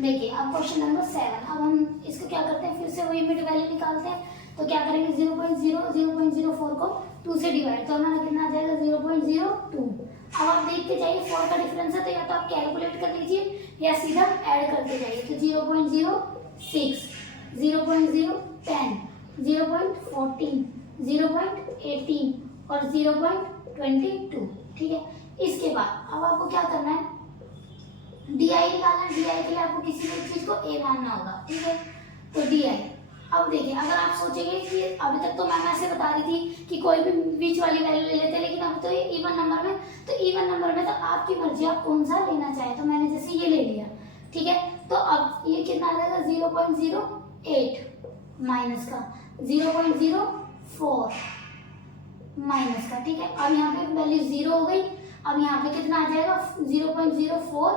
देखिए अब question number 7। अब हम इसको क्या करते हैं, फिर से वही मिड वैल्यू निकालते हैं। तो क्या करेंगे, 0.04 को 2 से डिवाइड, तो हमारा कितना आ जाएगा 0.02। अब आप देखते जाइए 4 का डिफरेंस है, तो या तो आप कैलकुलेट कर लीजिए या सीधा ऐड करते जाइए। तो 0.06, 0.010, 0.14, 0.18 और 0.22। ठीक है, इसके बाद अब आपको क्या करना है, DI निकालना है। DI के लिए आपको किसी भी चीज को A मानना होगा। ठीक है, तो DI। अब देखिए अगर आप सोचेंगे कि अभी तक तो मैम ऐसे बता रही थी कि कोई भी बीच वाली वैल्यू ले लेते हैं, लेकिन अब तो ये इवन नंबर में, तो इवन नंबर में तो आपकी मर्जी, आप कौन सा लेना चाहे। तो मैंने जैसे ये ले लिया। ठीक है, तो अब ये कितना आ जाएगा 0.08 माइनस का 0.04 माइनस का। ठीक है, अब यहाँ पे वैल्यू 0 हो गई। अब यहाँ पे कितना आ जाएगा 0.04,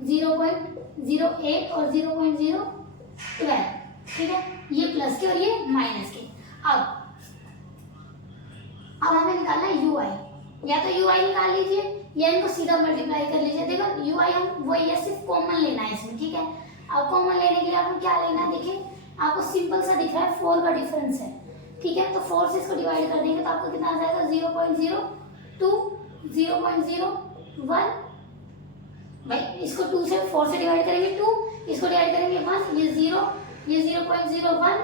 0.08 और 0.012। ठीक है, ये प्लस के और ये माइनस के। अब हमें निकालना है UI। या तो UI निकाल लीजिए या इनको सीधा मल्टीप्लाई कर लीजिए। देखो UI हम वही है, सिर्फ कॉमन लेना है इसमें। ठीक है, अब कॉमन लेने के लिए आपको क्या लेना है, देखिए आपको सिंपल सा दिख रहा है 4 का डिफरेंस है। ठीक है, तो 4 से इसको डिवाइड कर देंगे तो आपको कितना आ जाएगा 0.02, 0.01। भाई इसको 2 से 4 से डिवाइड करेंगे 2, इसको डिवाइड करेंगे 1, ये 0, ये 0.01,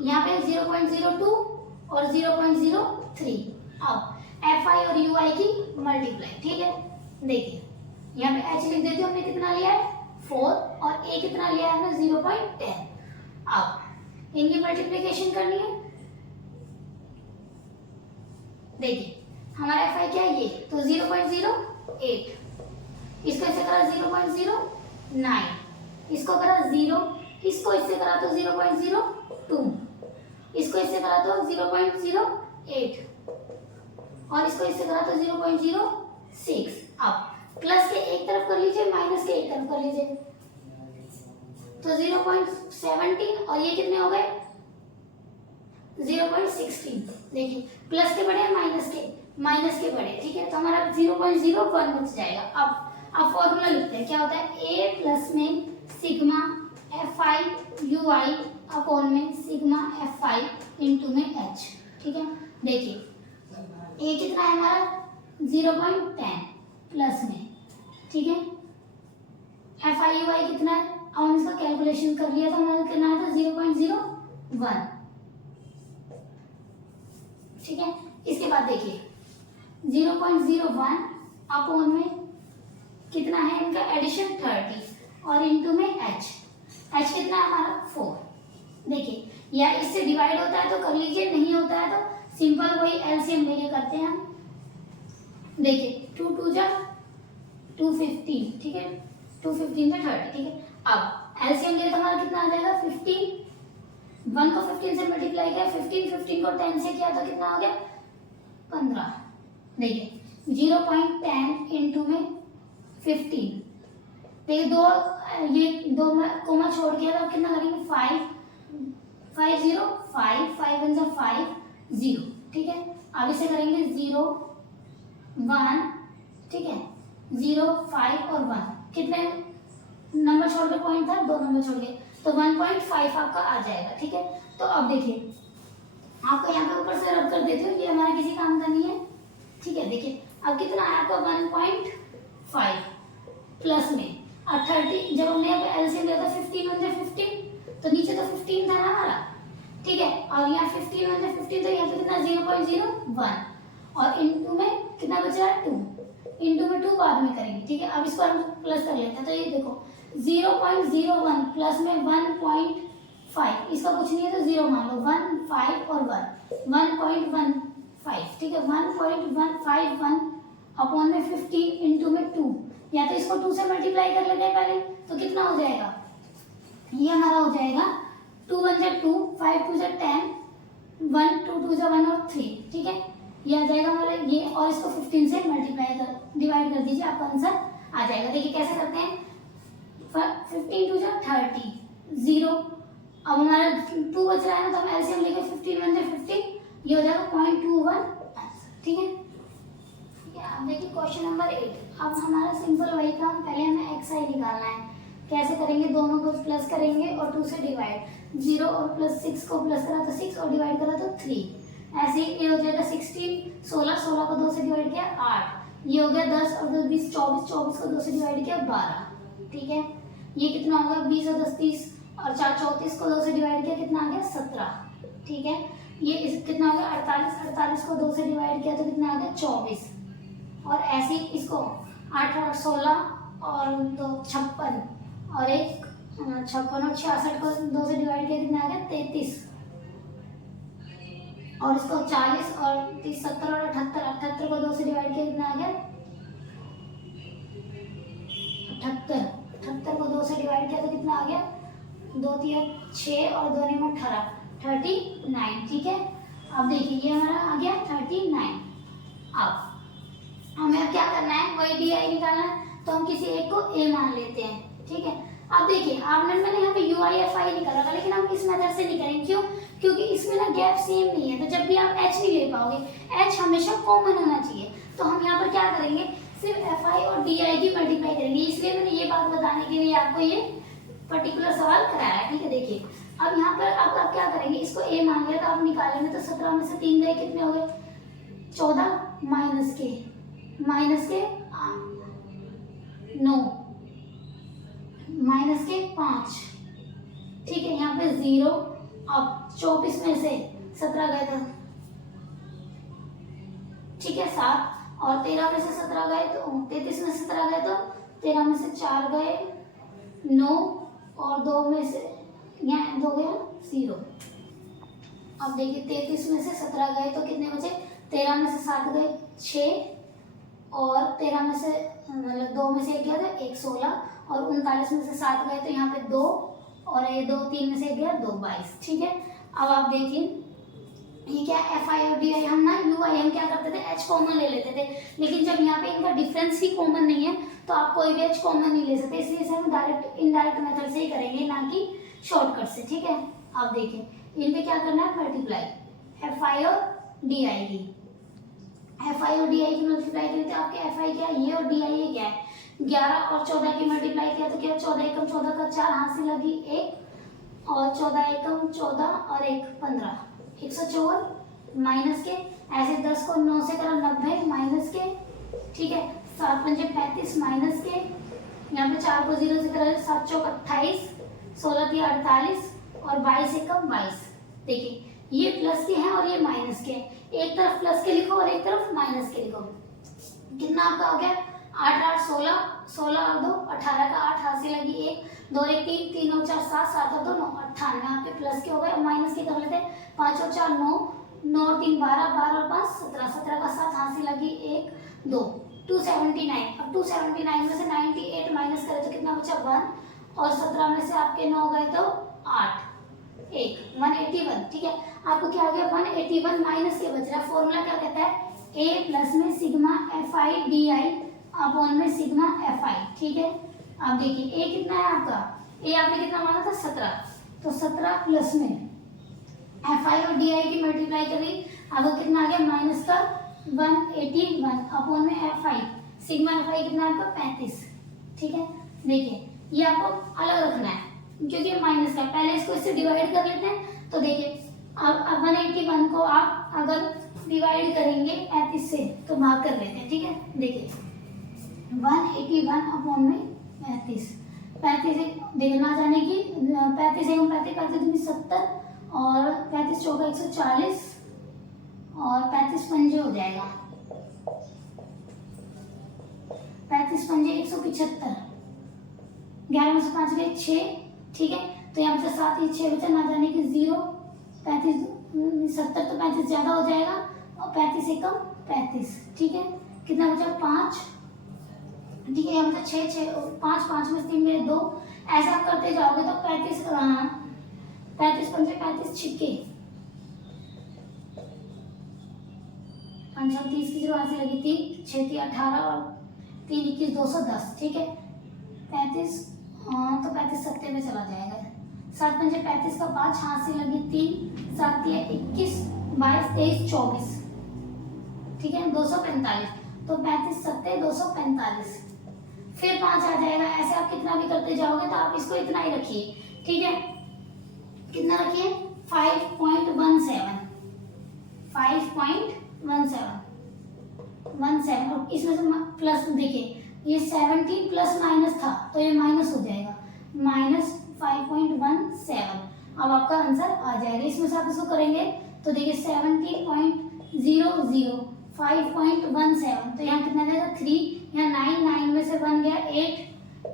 यहाँ पे 0.02 और 0.03। अब FI और UI की मल्टीप्लाई। ठीक है, देखिए यहाँ पे H लिख देते हो, हमने कितना लिया है 4 और A कितना लिया है हमने 0.10। अब इनकी मल्टीप्लिकेशन करनी है। देखिए हमारा FI क्या है, ये तो 0.08, इसको ऐसे करा 0.09, इसको करा 0, इसको इससे करा तो 0.02, इसको इससे करा तो 0.08 और इसको इससे करा तो 0.06। अब प्लस के एक तरफ कर लीजिए, माइनस के एक तरफ कर लीजिए, तो 0.17 और ये कितने हो गए 0.16। देखिए प्लस के बड़े माइनस के बड़े। ठीक है, तो हमारा 0.01 बच जाएगा। अब फॉर्मूला लिखते हैं, क्या होता है A प्लस में सिग्मा FI UI अपॉन में सिग्मा FI इंटू में H। ठीक है, देखिए A कितना है हमारा 0.10 प्लस में। ठीक है, FI UI कितना है, अब हम इसका कैलकुलेशन कर लिया तो हमारा कितना है 0.01। ठीक है, इसके बाद देखिए 0.01 अपॉन में कितना है इनका एडिशन 30 और इंटू में H कितना है हमारा 4। देखिए या इससे डिवाइड होता है तो कर लीजिए, नहीं होता है तो सिंपल वही एलसीएम लेके करते हैं हम। देखिए 2 2 जा 215। ठीक है, 215 में 30। ठीक है, अब एलसीएम लिए तो हमारा कितना आ जाएगा 15, 1 को 15 से मल्टीप्लाई किया, 15 को 10 से किया तो कितना हो गया 15। देखिए 0.10 इंटू में 15। देखिए दो कोमा छोड़ के अब कितना करेंगे 5 5 0 5 5 1 जा 5 0। ठीक है, अब इसे करेंगे 0 1। ठीक है, 0 5 और 1 कितने नंबर छोड़ के पॉइंट था, 2 नंबर छोड़ के, तो 1.5 आपका आ जाएगा। ठीक है, तो अब देखिए आपको यहाँ पे ऊपर से रब कर देती हूँ, ये हमारा किसी काम का नहीं है। ठीक है, देखिए अब कितना आया आपका 1.5 प्लस में और 30, जब हमने एलसीएम लिया था 15 1 15, तो नीचे तो 15 था ना हमारा। ठीक है, और यहाँ 15 1 15, तो यहाँ पे कितना 0.01 और इनटू में कितना बच रहा है 2, इनटू में 2 बाद में करेंगे। ठीक है, अब इसको हम प्लस कर लेते हैं, तो ये देखो 0.01 प्लस में 1.5, इसका कुछ नहीं है तो 0 मान लो, 1 5 और 1 1.15। ठीक है, 1.151 अपॉन में 15 इंटू में 2, या तो इसको 2 से मल्टीप्लाई कर लेते हैं पहले, तो कितना हो जाएगा, ये हमारा हो जाएगा 2 1 जा 2, 5 2 जा 10, 1 2 2 जा 1 और 3। ठीक है, ये आ जाएगा हमारा ये, और इसको 15 से मल्टीप्लाई कर डिवाइड कर दीजिए, आपका आंसर आ जाएगा। देखिए कैसे करते हैं, 15 2 जा 30 0, अब हमारा 2 बच रहा है ना, तो हम एलसीएम लेके 15 1 जा 15, ये हो जाएगा 0.21 आंसर। ठीक है, अब देखिए क्वेश्चन नंबर 8। अब हमारा सिंपल वही काम, पहले हमें एक्स आई निकालना है। कैसे करेंगे, दोनों को प्लस करेंगे और 2 से डिवाइड, 0 और प्लस 6 को प्लस करा तो 6 और डिवाइड करा तो 3। ऐसे ही ये हो जाएगा 16, 16 को 2 से डिवाइड किया 8, ये हो गया 10 और 10 20 24, 24 को 2 से डिवाइड किया 12। ठीक है, ये कितना होगा 20 और 10 30 और 4 34 को 2 से डिवाइड किया कितना आ गया 17। ठीक है, ये इस कितना हो गया 48, 48 को 2 से डिवाइड किया तो कितना आ गया 24। और ऐसे ही इसको 8 और 16 और 2 56 और एक 56 और 66 को 2 से डिवाइड किया कितना आ गया 33। और इसको 40 और 30 70 और 78, 78 को 2 से डिवाइड किया कितना आ गया 78, 78 को 2 से डिवाइड किया तो कितना आ गया 2 3 6 और 2 9 18 39। ठीक है, अब देखिए ये हमारा आ गया 39। अब हमें अब क्या करना है, वही डी आई निकालना है, तो हम किसी एक को ए मान लेते हैं। ठीक है, अब देखिए आपने मैंने यहाँ पे यू आई एफ आई निकाला था, लेकिन हम इस मेथड से नहीं करेंगे। क्यों, क्योंकि इसमें ना गैप सेम नहीं है, तो जब भी आप एच नहीं ले पाओगे, एच हमेशा कॉमन होना चाहिए। तो हम यहाँ पर क्या करेंगे, सिर्फ एफ आई और डी आई की मल्टीप्लाई करेंगे। इसलिए मैंने ये बात बताने के लिए आपको ये पर्टिकुलर सवाल कराया है। ठीक है, देखिए अब यहाँ पर आप क्या करेंगे, इसको ए मान लिया तो आप निकालेंगे तो 17 में से 3 गए कितने हो गए 14 माइनस के 9 माइनस के 5। ठीक है, यहाँ पे 0। अब 24 में से 17 गए तो ठीक है 7 और 13 में से 17 गए तो 33 में से 17 गए तो 13 में से 4 गए 9 और 2 में से यहाँ 2 गया 0। अब देखिए 33 में से 17 गए तो कितने बचे, 13 में से 7 गए 6 और 13 में से मतलब 2 में से 1 गया तो 1 16 और 39 में से 7 गए तो यहाँ पे 2 और ये 2 3 में से 1 गया 2 22। ठीक है, अब आप देखिए ये क्या एफ आई और डी आई, हम ना यू आई हम क्या करते थे एच कॉमन ले लेते थे, लेकिन जब यहाँ पे इनका डिफरेंस ही कॉमन नहीं है तो आप कोई भी एच कॉमन नहीं ले सकते, इसलिए हम डायरेक्ट इनडायरेक्ट मेथड से ही करेंगे, ना कि शॉर्टकट से। ठीक है, आप देखिए इन पे क्या करना है मल्टीप्लाई, एफ आई और डी आई की, एफ आई और डी आई की मल्टीप्लाई करें तो आपके एफ आई क्या है ये और डी आई ये क्या है 11 और 14 की मल्टीप्लाई किया तो क्या 14 एकम 14 का 4 हाथ से लगी 1 और 14 एकम 14 और 1 15 154 माइनस के, ऐसे 10 को 9 से करा 90 माइनस के। ठीक है, 7 पंजे 35 माइनस के, यहाँ पे 4 को 0 से करा 7 चौक 28 16 की 48 और 22 एकम 22। देखिए ये प्लस के हैं और ये माइनस के, एक तरफ प्लस के लिखो और एक तरफ माइनस के लिखो। कितना आपका हो गया 8 8 16 16 और 2 18 का 8 हाथ से लगी 1 2 1 3 3 और 4 7 7 और 2 9 98। आपके प्लस के हो गए, माइनस के कर लेते हैं 5 और 4 9 9 और 3 12 12 और 5 17 17 का 7 हाथ से लगी 1 2 279। अब 279 में से 98 माइनस करें तो कितना बचा 1 और 17 में से आपके 9 गए तो 8 1 181। ठीक है, आपको क्या हो गया 181 माइनस के बच रहा है। फॉर्मूला क्या कहता है a प्लस में sigma F I D I upon में सिग्मा एफ आई। ठीक है, अब देखिए a कितना है आपका, a आपने कितना माना था 17, तो 17 प्लस में एफ आई और डी आई की मल्टीप्लाई करी, आपको कितना आ गया माइनस का 181 अपॉन में F I, sigma F I कितना आपका 35। ठीक है, देखिए ये आपको अलग रखना है क्योंकि माइनस का, पहले इसको इससे डिवाइड कर लेते हैं। तो देखिए अब 181 को आप अगर डिवाइड करेंगे 35 से तो भाग कर लेते हैं। ठीक है, देखिए 181 अपॉन में 35 देखिए ना जाने की 35 एवं 35 35 70 और 35 चौका 140 और 35 पंजे हो जाएगा 35 पंजे 175, 11 में से 5 गए 6। ठीक है, तो यहाँ पे 7 ही 6 बचा, ना जाने की 0 35 70 तो 35 ज्यादा हो जाएगा और 35 एकम 35। ठीक है, कितना बचा 5। ठीक है, यहाँ पे 6 6 5 5 में 3 गए 2, ऐसा करते जाओगे तो 35 पंजे 35 छिक्के 5 30 की शुरुआत से लगी 3 6 3 18 और 3 21 210। ठीक है, 35 तो 35 सत्ते में चला जाएगा, 7 पंजे 35 का 5 हाथ से लगी 3 7 21 22 23 24। ठीक है, 245 तो 35 सत्ते 245, फिर 5 आ जाएगा। ऐसे आप कितना भी करते जाओगे तो आप इसको इतना ही रखिए, ठीक है। कितना रखिए 5.17 और इसमें से प्लस देखिए ये 17 प्लस माइनस था तो ये माइनस हो जाएगा, -5.17। अब आपका आंसर आ जाएगा। इसमें से आप इसको करेंगे तो देखिए 17.00 5.17, तो यहाँ कितना जाएगा 3, यहाँ 9 में से 1 गया 8,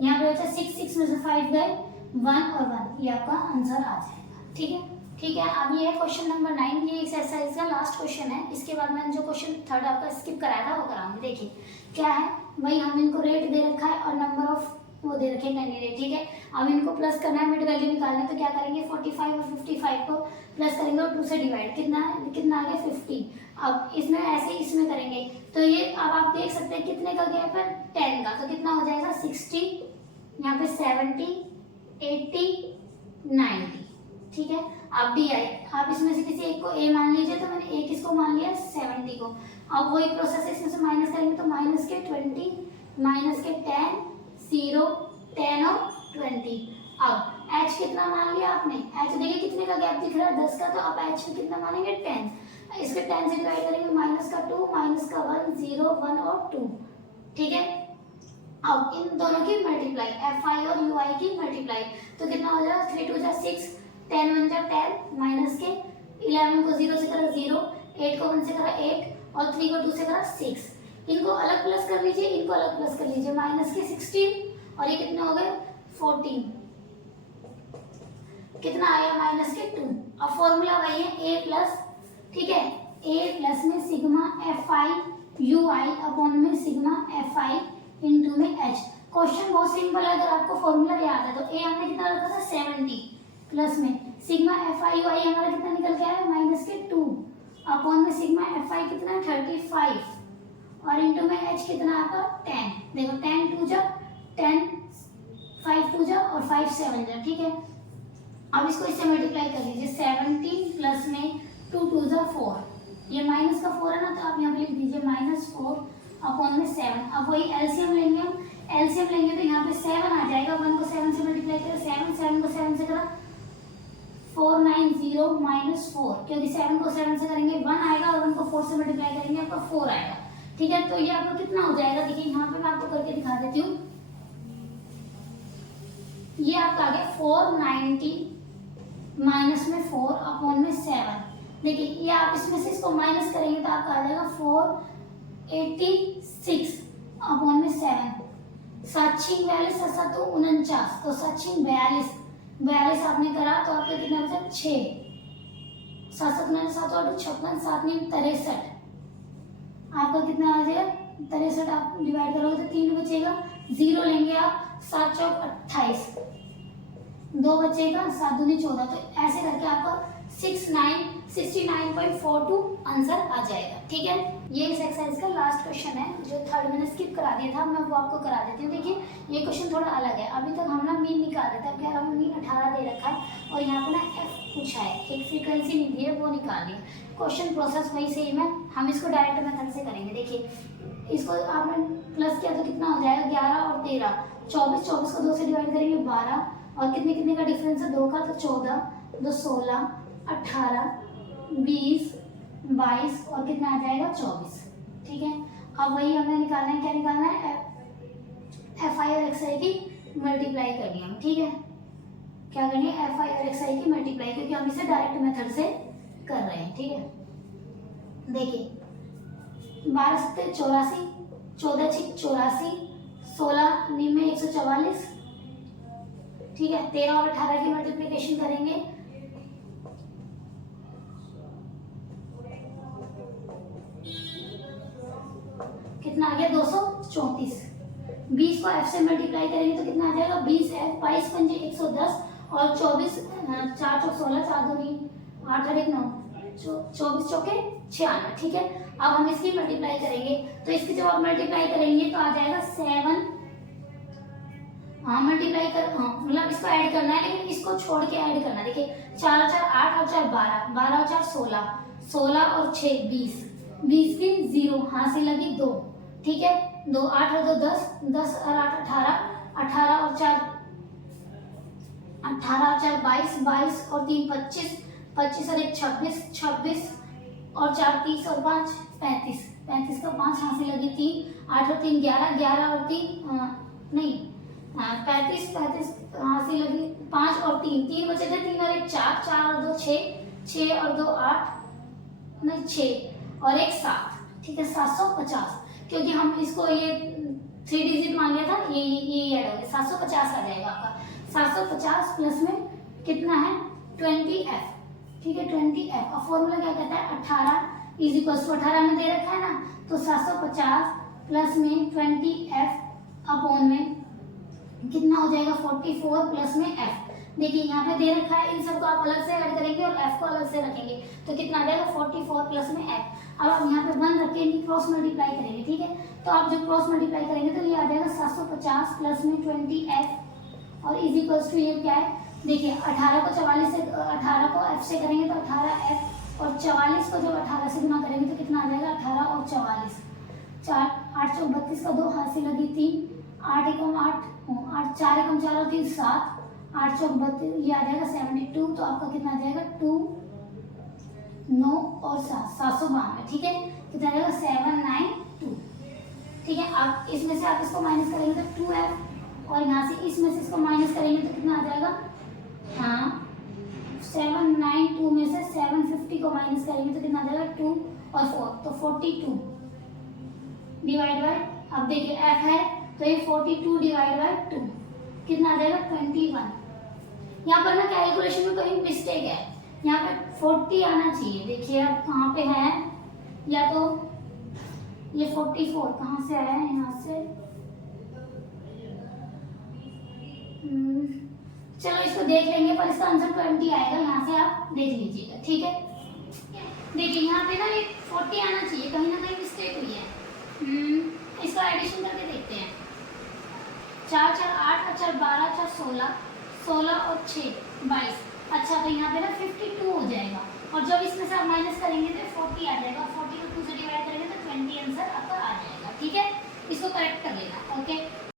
यहाँ पे बचा 6 में से 5 गए 1 और 1, ये आपका आंसर आ जाएगा। ठीक है, ठीक है। अब ये है क्वेश्चन नंबर 9, ये इस एक्सरसाइज का लास्ट क्वेश्चन है। इसके बाद मैंने जो क्वेश्चन थर्ड आपका स्किप कराया था वो कराऊंगी। देखिए क्या है भाई, हम इनको रेट दे रखा है और नंबर ऑफ वो दे रखे कैंडिडेट, ठीक है। अब इनको प्लस करना है, मिड वैल्यू निकालना है, तो क्या करेंगे 45 और 55 को प्लस करेंगे और 2 से डिवाइड, कितना आ गया 50। अब इसमें ऐसे इसमें करेंगे तो ये अब आप देख सकते हैं कितने का गया है 10 का, तो कितना हो जाएगा 60, यहाँ पे 70 80 90, ठीक है। अब डी आई, आप इसमें से किसी एक को ए मान लीजिए, तो मैंने एक इसको मान लिया 70 को। अब वही प्रोसेस है, इसमें से माइनस करेंगे तो माइनस के 20 माइनस के 10 0 10 और 20। अब h कितना मान लिया आपने, h देखिए कितने का गैप दिख रहा है 10 का, तो अब h में कितना मानेंगे 10, इसके 10 से डिवाइड करेंगे, माइनस का 2 माइनस का 1 0 1 और 2, ठीक है। अब इन दोनों की मल्टीप्लाई, fi और ui की मल्टीप्लाई, तो कितना हो जाएगा 3 2 जा 6 10 1 जा 10 माइनस के 11 को 0 से करा 0 8 को 1 से करा 8 और 3 को 2 से करा 6। इनको अलग प्लस कर लीजिए, इनको अलग प्लस कर लीजिए, माइनस के 16 और ये कितने हो गए 14, कितना आया माइनस के 2। अब फॉर्मूला वही है a प्लस, ठीक है, a प्लस में सिग्मा fi ui अपॉन में सिग्मा fi इनटू में h। क्वेश्चन बहुत सिंपल है, अगर आपको फॉर्मूला याद है तो a हमने कितना रखा था 70 प्लस में सिग्मा fi ui हमारा कितना निकल के आया माइनस के 2 अपॉन में सिग्मा fi कितना 35 और इनटू में h कितना आपका 10। देखो 10 2 जा 10 5 2 जा और 5 7 जा, ठीक है। अब इसको इससे मल्टीप्लाई कर लीजिए, 17 प्लस में 2 2 जा 4, ये माइनस का 4 है ना, तो आप यहाँ पे लिख दीजिए -4 अपॉन में 7। अब वही एलसीएम लेंगे हम, एलसीएम लेंगे तो यहाँ पे 7 आ जाएगा, 1 को 7 से मल्टीप्लाई करें 7 7 को 7 से करा 490 -4, क्योंकि 7 को 7 से करेंगे 1 आएगा और 1 को 4 से मल्टीप्लाई करेंगे आपका 4 आएगा, ठीक है। तो ये आपको कितना हो जाएगा, देखिए यहाँ पे मैं आपको करके दिखा देती हूँ। ये आपका आ गया 490 माइनस में 4 अपॉन में 7। देखिए ये आप इसमें से इसको माइनस करेंगे तो आपका आ जाएगा 486 अपॉन में 7। 7 6 42 7 तो 49, तो 7 6 42 आपने करा तो आपका कितना बचा 6 7 7 9 7 8 56 7 9 63, आपका कितना आ जाएगा 63। आप डिवाइड करोगे तो 3 बचेगा, 0 लेंगे आप 7 चौक 28, 2 बचेगा 7 दूनी 14, तो ऐसे करके आपका 69.42 आंसर आ जाएगा, ठीक है। ये इस एक्सरसाइज का लास्ट क्वेश्चन है, जो थर्ड मैंने स्किप करा दिया था, मैं वो आपको करा देती हूँ। देखिए ये क्वेश्चन थोड़ा अलग है, अभी तक हम ना मीन निकाल देते हैं, अब हमें मीन 18 दे रखा है और यहाँ पे ना f पूछा है, एक फ्रीक्वेंसी नहीं दी है वो निकालिए। क्वेश्चन प्रोसेस वही सेम है, हम इसको डायरेक्ट मेथड से करेंगे। देखिए इसको आपने प्लस किया तो कितना हो जाएगा 11 और 13 24, 24 को 2 से डिवाइड करेंगे 12 और कितने का डिफरेंस है 2 का, तो 14 2 16 18 20 22 और कितना आ जाएगा 24, ठीक है। अब वही हमें निकालना है, क्या निकालना है fi और xi की मल्टीप्लाई करनी है, ठीक है। क्या करनी है fi और xi की मल्टीप्लाई, क्योंकि हम इसे डायरेक्ट मेथड से कर रहे हैं, ठीक है। देखिए 12 7 84 14 6 84 16 9 में 144, ठीक है। 13 और 18 की मल्टीप्लिकेशन करेंगे, कितना आ गया 234। 20 को f से मल्टीप्लाई करेंगे तो कितना आ जाएगा 20 f 22 पंजे 110 और 24 4 चौक 16 4 दूनी 8 और 1 9 24 चौके 96, ठीक है। अब हम इसकी मल्टीप्लाई करेंगे, तो इसकी जब आप मल्टीप्लाई करेंगे तो आ जाएगा 7, हाँ मल्टीप्लाई कर, हाँ मतलब इसको ऐड करना है, लेकिन इसको छोड़ के ऐड करना है। देखिए 4 और 4 8 और 4 12 12 और 4 16 16 और 6 20 20 की 0 हाँ से लगी 2 ठीक है, 2 8 और 2 10, 10 और 8 18, 18 और 4 22, 22 और 3 25, 25 और 1 26, 26 और 4 30 और 5 35, 35 का 5 यहाँ से लगी 3, 8 और 3 11, 11 और 3 नहीं 35, 35 यहाँ से लगी 5 और 3, 3 बचे थे, 3 और 1 4, 4 और 2 6, 6 और 2 8 नहीं 6 और 1 7, ठीक है 750, क्योंकि हम इसको ये 3 डिजिट मान लिया था, ये ऐड हो गया 750 आ जाएगा आपका। 750 प्लस में कितना है 20f, ठीक है 20f। और फॉर्मूला क्या कहता है 18 इज इक्वल टू 18 में दे रखा है ना, तो 750 प्लस में 20f अपॉन में कितना हो जाएगा 44 प्लस में f। देखिए यहाँ पे दे रखा है, इन सबको आप अलग से ऐड करेंगे और f को अलग से रखेंगे तो कितना आ जाएगा 44 प्लस में f। अब आप यहाँ पे 1 रख के इनकी क्रॉस मल्टीप्लाई करेंगे, ठीक है, तो आप जब क्रॉस मल्टीप्लाई करेंगे तो ये आ जाएगा 750 प्लस में 20f और इज इक्वल्स टू ये क्या है, देखिए 18 को 44 से 18 को f से करेंगे तो 18f और 44 को जब 18 से गुना करेंगे तो कितना आ जाएगा 18 और 44, 4 8 चौक 32 का 2 हाथ से लगी 3, 8 एकम 8 8 4 एकम 4 और 3 7, 8 चौक 32 ये आ जाएगा 72, तो आपका कितना आ जाएगा 2 9 और 7 792, ठीक है, कितना आ जाएगा 792, ठीक है। आप इसमें से आप इसको माइनस करेंगे तो 2f और यहाँ से इसमें से इसको माइनस करेंगे तो कितना आ जाएगा, हाँ 792 में से 750 को माइनस करेंगे तो कितना आ जाएगा 2 और 4 तो 42 डिवाइड बाय, अब देखिए f है तो ये 42 डिवाइड बाय 2 कितना आ जाएगा 21। यहाँ पर ना कैलकुलेशन में कोई मिस्टेक है, यहाँ पे 40 आना चाहिए, देखिए अब कहाँ पे है, या तो ये 44 कहाँ से आया है, यहाँ से चलो इसको देख लेंगे, पर इसका आंसर 20 आएगा, यहाँ से आप देख लीजिएगा, ठीक है। देखिए यहाँ पे ना ये 40 आना चाहिए, कहीं ना कहीं मिस्टेक हुई है। इसका एडिशन करके देखते हैं, 4 4 8 4 12 4 16, 16 और 6 22, अच्छा तो यहाँ पे ना 52 हो जाएगा, और जब इसमें से आप माइनस करेंगे तो 40 आ जाएगा, 40 को 2 से डिवाइड करेंगे तो 20 आंसर आपका आ जाएगा, ठीक है, इसको करेक्ट कर लेना, ओके।